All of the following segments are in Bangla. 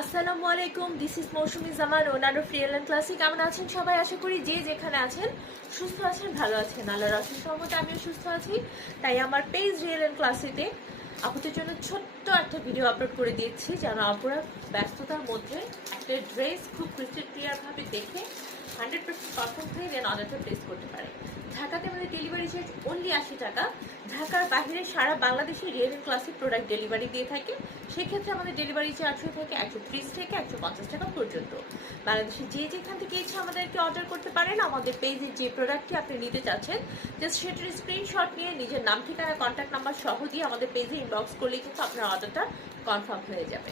আসসালামু আলাইকুম, this is Mousumi Zaman, owner of real and classic. কেমন আছেন সবাই? আশা করি যে যেখানে আছেন সুস্থ আছেন, ভালো আছেন। আল্লাহর অশেষ রহমতে আমিও সুস্থ আছি। তাই আমার পেজ রিয়েল অ্যান্ড ক্লাসিতে আপুদের জন্য ছোট্ট একটা ভিডিও আপলোড করে দিয়েছি, যেন আপুরা ব্যস্ততার মধ্যে একটা ড্রেস খুব ক্রিস্টাল ক্লিয়ারভাবে দেখে 100% পারফেক্ট হয়ে দেন অর্ডারটা প্লেস করতে পারে। ঢাকাতে আমাদের ডেলিভারি চার্জ অনলি 80 টাকা। ঢাকার বাইরে সারা বাংলাদেশে real and classic product delivery দিয়ে থাকে। সেক্ষেত্রে আমাদের ডেলিভারি চার্জ হয়ে থাকে 130 থেকে 150 টাকা পর্যন্ত। বাংলাদেশে যে যেখান থেকে ইচ্ছে আমাদেরকে অর্ডার করতে পারেন। আমাদের পেজে যে প্রোডাক্টটি আপনি নিতে চাচ্ছেন, জাস্ট সেটার স্ক্রিনশট নিয়ে নিজের নাম, ঠিকানা, কন্ট্যাক্ট নাম্বার সহ দিয়ে আমাদের পেজে ইনবক্স করলেই কিন্তু আপনার অর্ডারটা কনফার্ম হয়ে যাবে।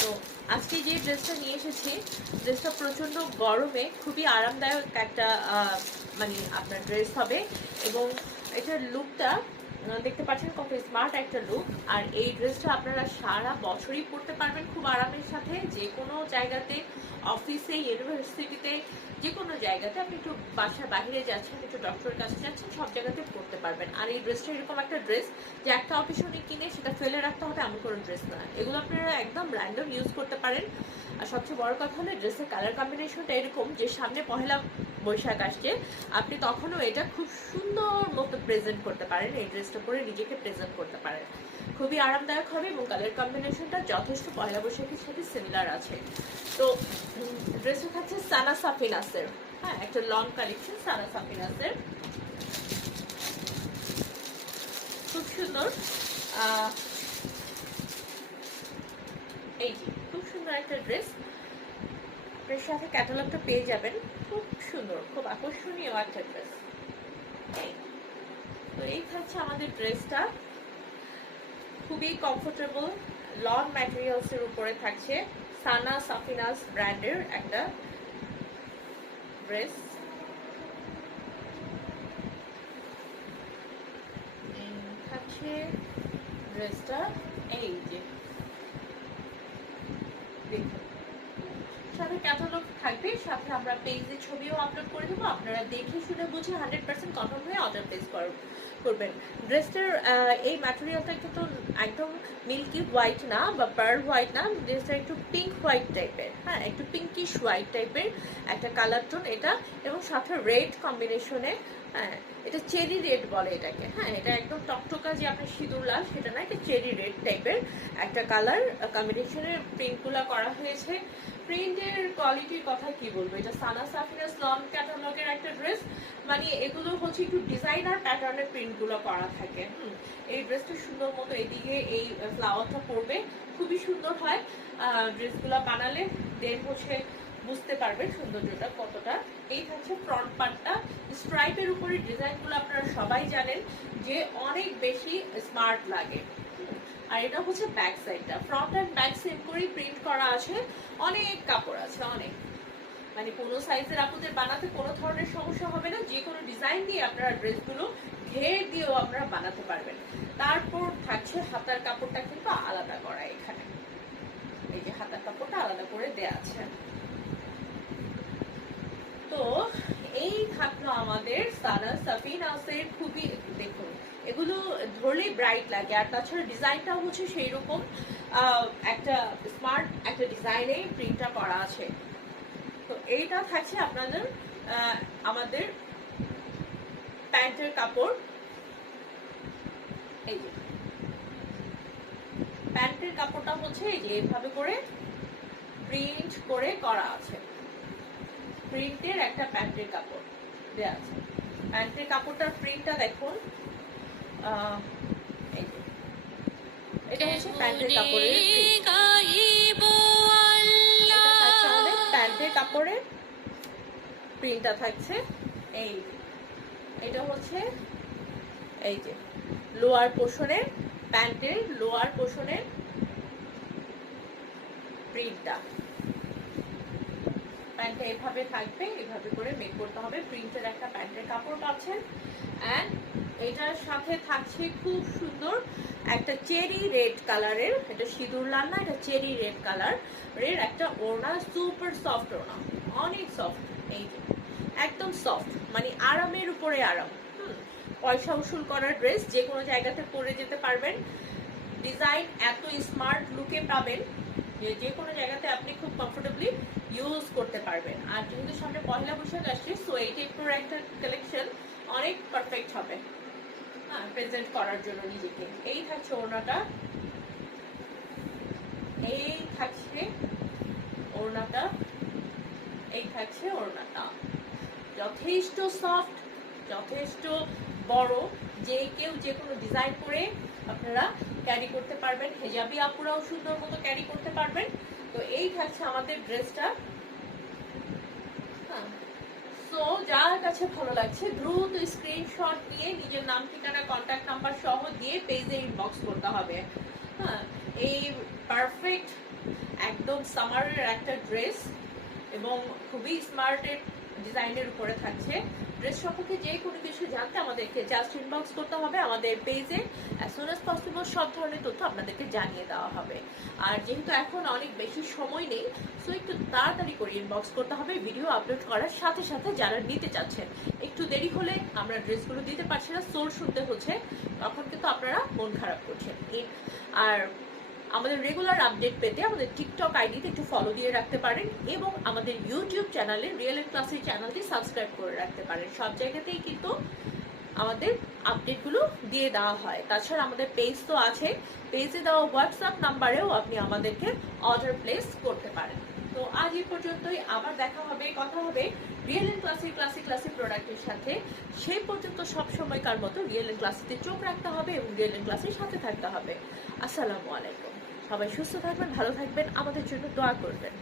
তো আজকে যে ড্রেসটা নিয়ে এসেছি, ড্রেসটা প্রচণ্ড গরমে খুবই আরামদায়ক একটা মানে আপনার ড্রেস হবে, এবং এটার লুকটা দেখতে পাচ্ছেন কত স্মার্ট একটা লুক। আর এই ড্রেসটা আপনারা সারা বছরই পরতে পারবেন খুব আরামের সাথে। যে কোনো জায়গাতে, অফিসে, ইউনিভার্সিটিতে, যে কোনো জায়গাতে আপনি একটু বাসার বাইরে যাচ্ছেন, একটু ডক্টরের কাছে যাচ্ছেন, সব জায়গাতে পরতে পারবেন। আর এই ড্রেসটা এরকম একটা ড্রেস যে একটা অকেশনে কিনে সেটা ফেলে রাখতে হবে এমন কোনো ড্রেস না। এগুলো আপনারা একদম র্যান্ডম ইউজ করতে পারেন। আর সবচেয়ে বড় কথা হলো ড্রেসের কালার কম্বিনেশনটা এরকম যে সামনে পহেলা বৈশাখ আসছে, আপনি তখনও এটা খুব সুন্দর মতো প্রেজেন্ট করতে পারেন। এই ড্রেসটা পরে নিজেকে প্রেজেন্ট করতে পারেন, খুবই আরামদায়ক হবে, এবং কালার কম্বিনেশনটা যথেষ্ট পয়লা বৈশাখের সাথে সিমিলার আছে। তো ড্রেসটা থাকছে সানা সাফিনাসের, হ্যাঁ, একটা লং কালেকশন সানা সাফিনাসের, খুব সুন্দর। এই যে খুব সুন্দর একটা ড্রেস, আপনার সাথে ক্যাটালগটা পেয়ে যাবেন। খুব সুন্দর, খুব আকর্ষণীয় একটা ড্রেস। তো এই থাকছে আমাদের ড্রেসটা, খুবই কমফোর্টেবল লন ম্যাটেরিয়ালস এর উপরে থাকছে। সানা সাফিনাস ব্র্যান্ডের একটা ড্রেস। থাকছে ড্রেসটা, এই যে দেখুন, সাথে ক্যাটালগ থাকবে, সাথে আমরা পেজে ছবিও আপলোড করে দেবো। আপনারা দেখে শুনে বুঝে 100% কনফার্ম হয়ে অর্ডার প্লেস করবেন। ড্রেসটার এই ম্যাটেরিয়ালটা কিন্তু একদম মিল্কি হোয়াইট না বা পার্ল হোয়াইট না, ড্রেসটা একটু পিঙ্ক হোয়াইট টাইপের, হ্যাঁ, একটু পিঙ্কিশ হোয়াইট টাইপের একটা কালার টোন এটা, এবং সাথে রেড কম্বিনেশনে। হ্যাঁ, এটা চেরি রেড বলে এটাকে। হ্যাঁ, এটা একদম টকটকা যে আপনার সিঁদুর লাল সেটা না, এটা চেরি রেড টাইপের একটা কালার কম্বিনেশনের প্রিন্টগুলো করা হয়েছে। প্রিন্টের কোয়ালিটির কথা কি বলবো, এটা সানা সাফিনাস লন ক্যাটালগের একটা ড্রেস, মানে এগুলো হচ্ছে একটু ডিজাইনার প্যাটার্নের প্রিন্টগুলো করা থাকে। এই ড্রেসটা সুন্দর মতো এদিকে এই ফ্লাওয়ারটা পড়বে, খুবই সুন্দর হয় ড্রেসগুলো বানালে। দেন হচ্ছে বুঝতে পারবে সৌন্দর্যটা কতটা। এই হচ্ছে ফ্রন্ট পার্টটা, স্ট্রাইপের উপরে ডিজাইনগুলো আপনারা সবাই জানেন যে অনেক বেশি স্মার্ট লাগে। আর এটা হচ্ছে ব্যাক সাইডটা, ফ্রন্ট অ্যান্ড ব্যাক সেম করেই প্রিন্ট করা আছে। অনেক কাপড় আছে, অনেক, মানে কোনো সাইজের আপনাদের বানাতে কোনো ধরনের সমস্যা হবে না। যে কোনো ডিজাইন দিয়ে আপনারা ড্রেসগুলো ঘের দিয়েও আপনারা বানাতে পারবেন। তারপর থাকছে হাতার কাপড়টা কিন্তু আলাদা করা, এখানে এই যে হাতার কাপড়টা আলাদা করে দেয়া আছে। তো এই থাকলো আমাদের সানা সাফিনাসের, খুবই দেখুন এগুলো ধরলেই ব্রাইট লাগে। আর তাছাড়া ডিজাইনটাও হচ্ছে সেই রকম একটা স্মার্ট একটা ডিজাইনে প্রিন্টটা করা আছে। তো এইটা থাকছে আপনাদের আমাদের প্যান্টের কাপড়। এই যে প্যান্টের কাপড়টা হচ্ছে এই যে এইভাবে করে প্রিন্ট করে করা আছে, প্রিন্টের একটা প্যান্টের কাপড় দেওয়া আছে। প্যান্টের কাপড়টার প্রিন্টটা দেখুন, এটা হচ্ছে প্যান্টের কাপড়ের প্যান্টের কাপড়ের প্রিন্টটা থাকছে। এই এটা হচ্ছে এই যে লোয়ার পোর্শনের, প্যান্টের লোয়ার পোর্শনের প্রিন্টটা। প্যান্টটা এভাবে থাকবে, এভাবে করে মেক করতে হবে। প্রিন্টের একটা প্যান্টের কাপড় পাচ্ছেন। অ্যান্ড এটার সাথে থাকছে খুব সুন্দর একটা চেরি রেড কালারের, এটা সিঁদুর লাল না, এটা চেরি রেড কালার এর একটা ওড়না, সুপার সফট ওড়না, অনেক সফট। এই যে একদম সফট, মানে আরামের উপরে আরাম। পয়সা উসুল করার ড্রেস, যে কোনো জায়গাতে পরে যেতে পারবেন। ডিজাইন এত স্মার্ট লুকে পাবেন, যে কোনো জায়গাতে আপনি খুব কমফোর্টেবলি ইউজ করতে পারবেন। আর যেহেতু সামনে পয়লা বৈশাখ আসছে, সো এই টাইপের একটা কালেকশন অনেক পারফেক্ট হবে হ্যাঁ প্রেজেন্ট করার জন্য নিজেকে। এই থাকছে ওড়নাটা, এই থাকছে ওড়নাটা, এই থাকছে ওড়নাটা। যথেষ্ট সফট, যথেষ্ট বড়, যে কেউ যে কোনো ডিজাইন করে আপনারা ক্যারি করতে পারবেন। হেজাবি আপুরাও সুন্দর মতো ক্যারি করতে পারবেন। তো এই থাকছে আমাদের ড্রেসটা। হ্যাঁ, সো যার কাছে ভালো লাগছে দ্রুত স্ক্রিনশট নিয়ে নিজের নাম, ঠিকানা, কন্ট্যাক্ট নাম্বার সহ দিয়ে পেজে ইনবক্স করতে হবে। হ্যাঁ, এই পারফেক্ট একদম সামারের একটা ড্রেস এবং খুবই স্মার্টের ডিজাইনের উপরে থাকছে। ড্রেস সম্পর্কে যে কোনো কিছু জানতে আমাদেরকে জাস্ট ইনবক্স করতে হবে আমাদের পেজে। অ্যাজ সুন অ্যাজ পসিবল সব ধরনের তথ্য আপনাদেরকে জানিয়ে দেওয়া হবে। আর যেহেতু এখন অনেক বেশি সময় নেই, সো একটু তাড়াতাড়ি করে ইনবক্স করতে হবে ভিডিও আপলোড করার সাথে সাথে। যারা নিতে চাচ্ছেন, একটু দেরি হলে আমরা ড্রেসগুলো দিতে পারছি না, সোল শুনতে হচ্ছে, তখন কিন্তু আপনারা মন খারাপ করছেন। আর আমাদের রেগুলার আপডেট পেতে আমাদের টিকটক আইডিতে একটু ফলো দিয়ে রাখতে পারেন এবং আমাদের ইউটিউব চ্যানেলে রিয়েল এন্ড ক্লাসিক চ্যানেলটি সাবস্ক্রাইব করে রাখতে পারেন। সব জায়গাতেই কিন্তু আমাদের আপডেটগুলো দিয়ে দেওয়া হয়। তাছাড়া আমাদের পেজ তো আছে, পেজে দেওয়া হোয়াটসঅ্যাপ নাম্বারেও আপনি আমাদেরকে অর্ডার প্লেস করতে পারেন। তো আজ এই পর্যন্তই, আবার দেখা হবে, কথা হবে real and classic classic classic প্রোডাক্টের সাথে। সেই পর্যন্ত সব সময়কার মতো রিয়েল এন্ড ক্লাসিতে চোখ রাখতে হবে এবং রিয়েল এন্ড ক্লাসের সাথে থাকতে হবে। আসসালামু আলাইকুম। সবাই সুস্থ থাকবেন, ভালো থাকবেন, আমাদের জন্য দোয়া করবেন।